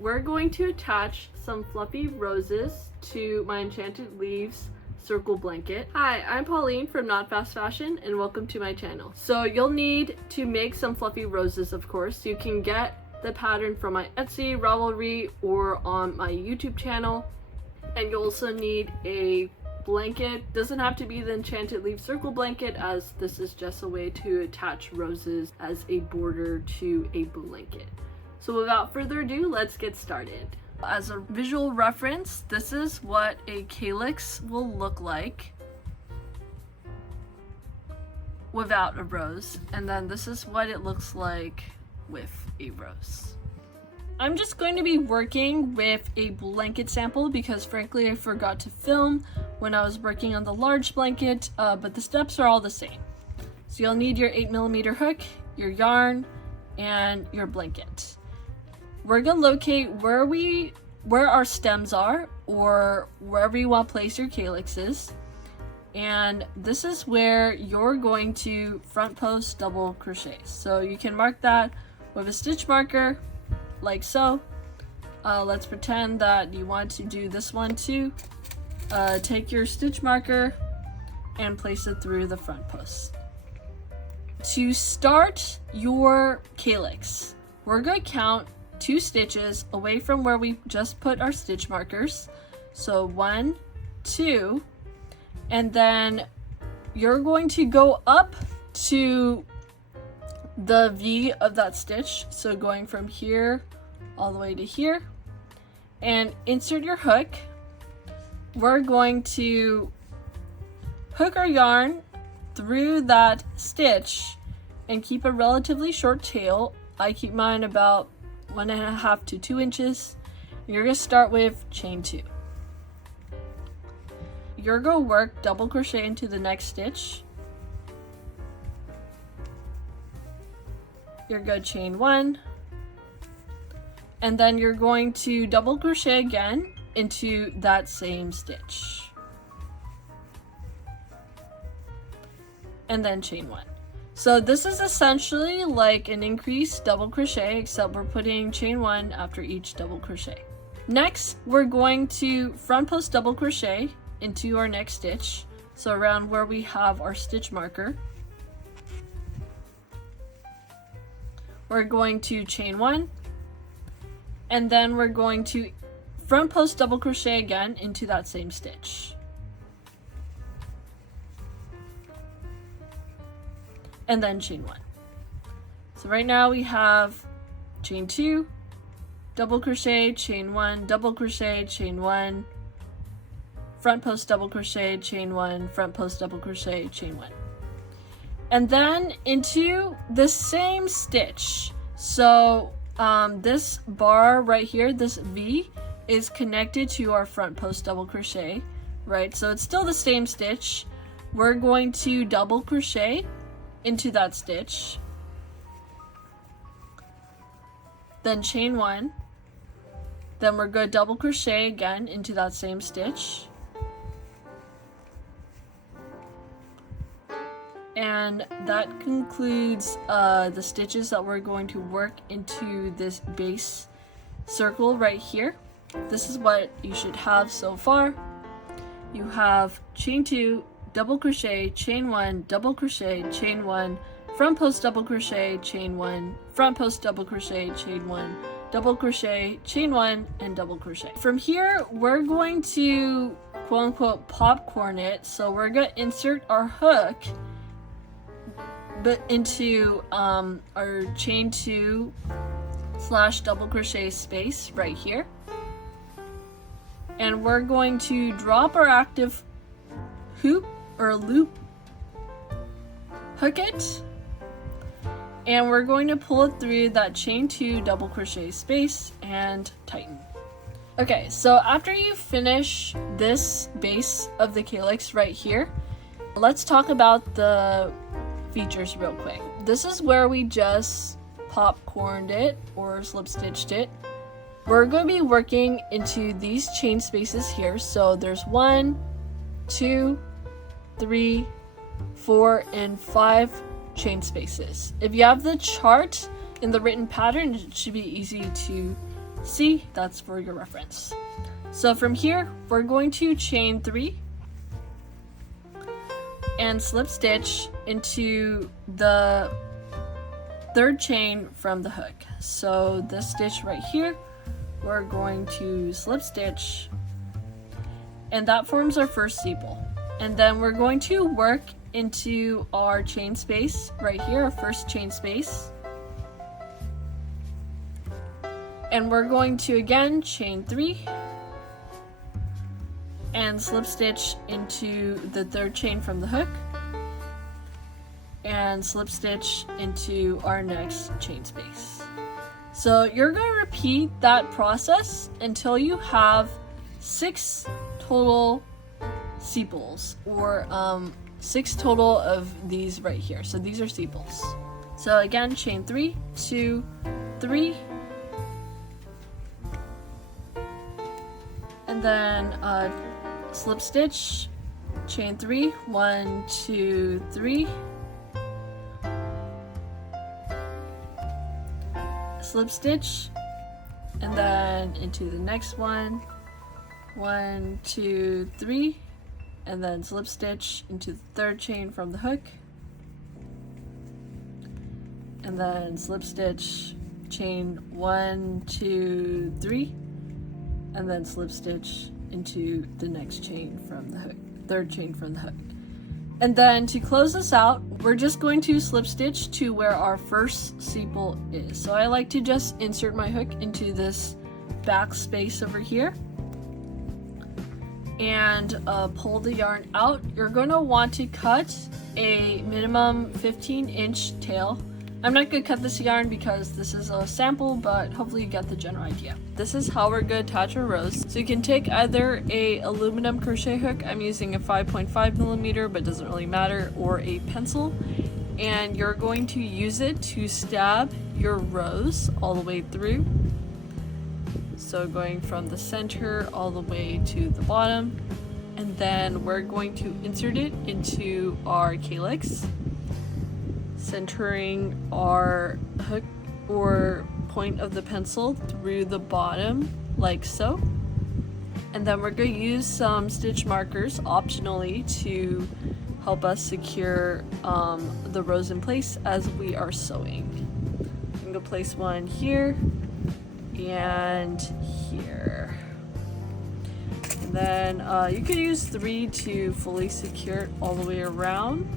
We're going to attach some fluffy roses to my Enchanted Leaves circle blanket. Hi, I'm Pauline from KnotFastFashion and welcome to my channel. So you'll need to make some fluffy roses, of course. You can get the pattern from my Etsy, Ravelry, or on my YouTube channel. And you'll also need a blanket. Doesn't have to be the Enchanted Leaves circle blanket, as this is just a way to attach roses as a border to a blanket. So without further ado, let's get started. As a visual reference, this is what a calyx will look like without a rose, and then this is what it looks like with a rose. I'm just going to be working with a blanket sample because frankly I forgot to film when I was working on the large blanket, but the steps are all the same. So you'll need your 8mm hook, your yarn, and your blanket. We're gonna locate where our stems are, or wherever you want to place your calyxes, and this is where you're going to front post double crochet. So you can mark that with a stitch marker like so. Let's pretend that you want to do this one too. Take your stitch marker and place it through the front post. To start your calyx, we're going to count 2 stitches away from where we just put our stitch markers. So 1, 2, and then you're going to go up to the V of that stitch, so going from here all the way to here, and insert your hook. We're going to hook our yarn through that stitch and keep a relatively short tail. I keep mine about 1.5 to 2 inches. You're going to start with chain 2. You're going to work double crochet into the next stitch. You're going to chain 1, and then you're going to double crochet again into that same stitch, and then chain 1. So this is essentially like an increased double crochet, except we're putting chain 1 after each double crochet. Next, we're going to front post double crochet into our next stitch, so around where we have our stitch marker. We're going to chain 1, and then we're going to front post double crochet again into that same stitch, and then chain 1. So right now we have chain 2, double crochet, chain 1, double crochet, chain 1, front post double crochet, chain 1, front post double crochet, chain 1. And then into the same stitch. So this bar right here, this V, is connected to our front post double crochet, right? So it's still the same stitch. We're going to double crochet into that stitch, then chain 1, then we're going to double crochet again into that same stitch, and that concludes the stitches that we're going to work into this base circle right here. This is what you should have so far. You have chain 2, double crochet, chain 1, double crochet, chain 1, front post double crochet, chain 1, front post double crochet, chain 1, double crochet, chain 1, and double crochet. From here, we're going to quote unquote popcorn it. So we're going to insert our hook but into our chain 2 / double crochet space right here, and we're going to drop our active hoop or loop, hook it, and we're going to pull it through that chain 2 double crochet space and tighten. Okay, so after you finish this base of the calyx right here, let's talk about the features real quick. This is where we just popcorned it or slip stitched it. We're going to be working into these chain spaces here. So there's 1, 2, 3, 4, and 5 chain spaces. If you have the chart in the written pattern, it should be easy to C, that's for your reference. So from here, we're going to chain 3 and slip stitch into the 3rd chain from the hook. So this stitch right here, we're going to slip stitch, and that forms our first sepal. And then we're going to work into our chain space right here, our first chain space. And we're going to again chain 3 and slip stitch into the 3rd chain from the hook and slip stitch into our next chain space. So you're going to repeat that process until you have 6 total sepals, or 6 total of these right here. So these are sepals. So again, chain 3, 2, 3, and then slip stitch, chain 3, 1, 2, 3, slip stitch, and then into the next one, 1, 2, 3, and then slip stitch into the 3rd chain from the hook, and then slip stitch, chain 1, 2, 3, and then slip stitch into the next chain from the hook, 3rd chain from the hook. And then to close this out, we're just going to slip stitch to where our first sepal is. So I like to just insert my hook into this back space over here and pull the yarn out. You're going to want to cut a minimum 15-inch tail. I'm not going to cut this yarn because this is a sample, but hopefully you get the general idea. This is how we're going to attach our rose. So you can take either a aluminum crochet hook, I'm using a 5.5 millimeter, but it doesn't really matter, or a pencil, and you're going to use it to stab your rose all the way through. So going from the center all the way to the bottom, and then we're going to insert it into our calyx, centering our hook or point of the pencil through the bottom like so. And then we're going to use some stitch markers optionally to help us secure the rose in place as we are sewing. I'm going to place one here and here. And then you could use 3 to fully secure it all the way around.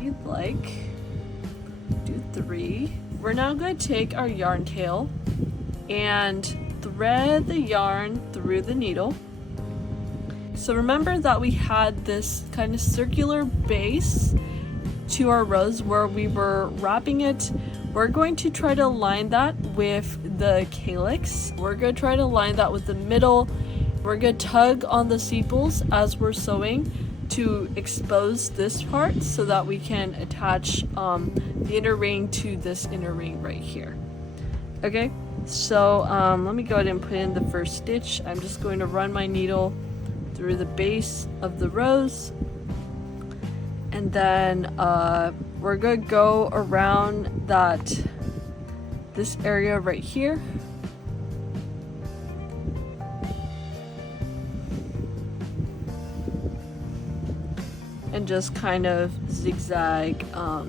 You'd like, do 3. We're now going to take our yarn tail and thread the yarn through the needle. So remember that we had this kind of circular base to our rose where we were wrapping it. We're going to try to align that with the calyx. We're going to try to align that with the middle. We're going to tug on the sepals as we're sewing to expose this part so that we can attach the inner ring to this inner ring right here. Okay, so let me go ahead and put in the first stitch. I'm just going to run my needle through the base of the rose, and then we're going to go around this area right here. And just kind of zigzag our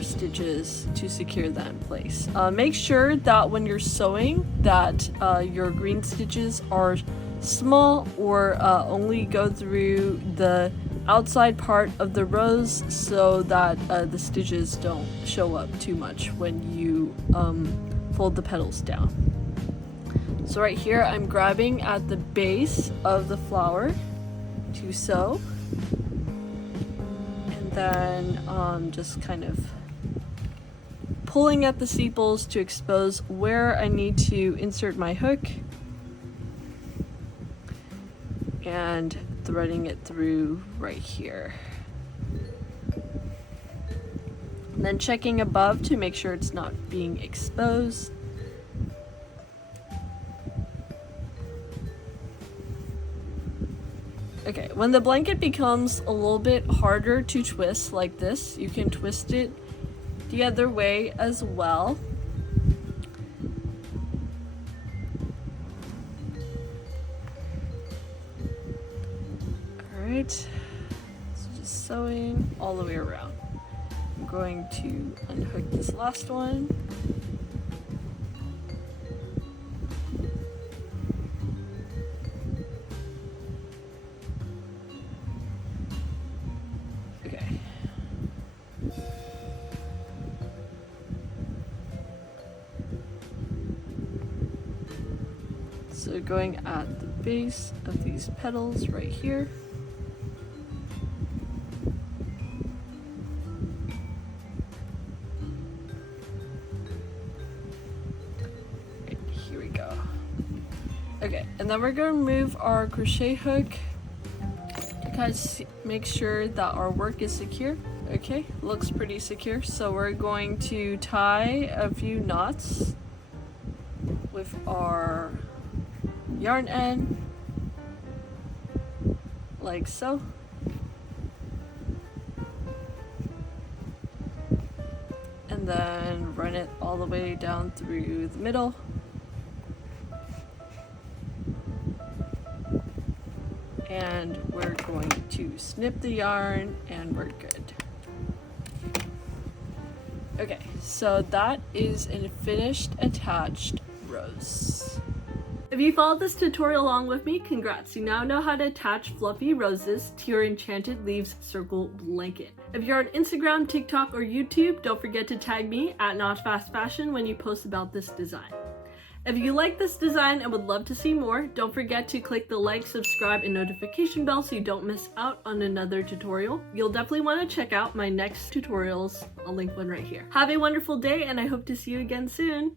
stitches to secure that in place. Make sure that when you're sewing that your green stitches are small or only go through the outside part of the rose so that the stitches don't show up too much when you fold the petals down. So right here I'm grabbing at the base of the flower to sew, and then just kind of pulling at the sepals to expose where I need to insert my hook and threading it through right here. And then checking above to make sure it's not being exposed. Okay, when the blanket becomes a little bit harder to twist like this, you can twist it the other way as well. it. So just sewing all the way around. I'm going to unhook this last one. Okay. So going at the base of these petals right here. Right, here we go. Okay, and then we're going to move our crochet hook to kind of make sure that our work is secure. Okay, looks pretty secure. So we're going to tie a few knots with our yarn end, like so. And then run it all the way down through the middle. And we're going to snip the yarn and we're good. Okay, so that is a finished attached rose. If you followed this tutorial along with me, congrats! You now know how to attach fluffy roses to your Enchanted Leaves circle blanket. If you're on Instagram, TikTok, or YouTube, don't forget to tag me at KnotFastFashion when you post about this design. If you like this design and would love to see more, don't forget to click the like, subscribe, and notification bell so you don't miss out on another tutorial. You'll definitely want to check out my next tutorials. I'll link one right here. Have a wonderful day, and I hope to see you again soon!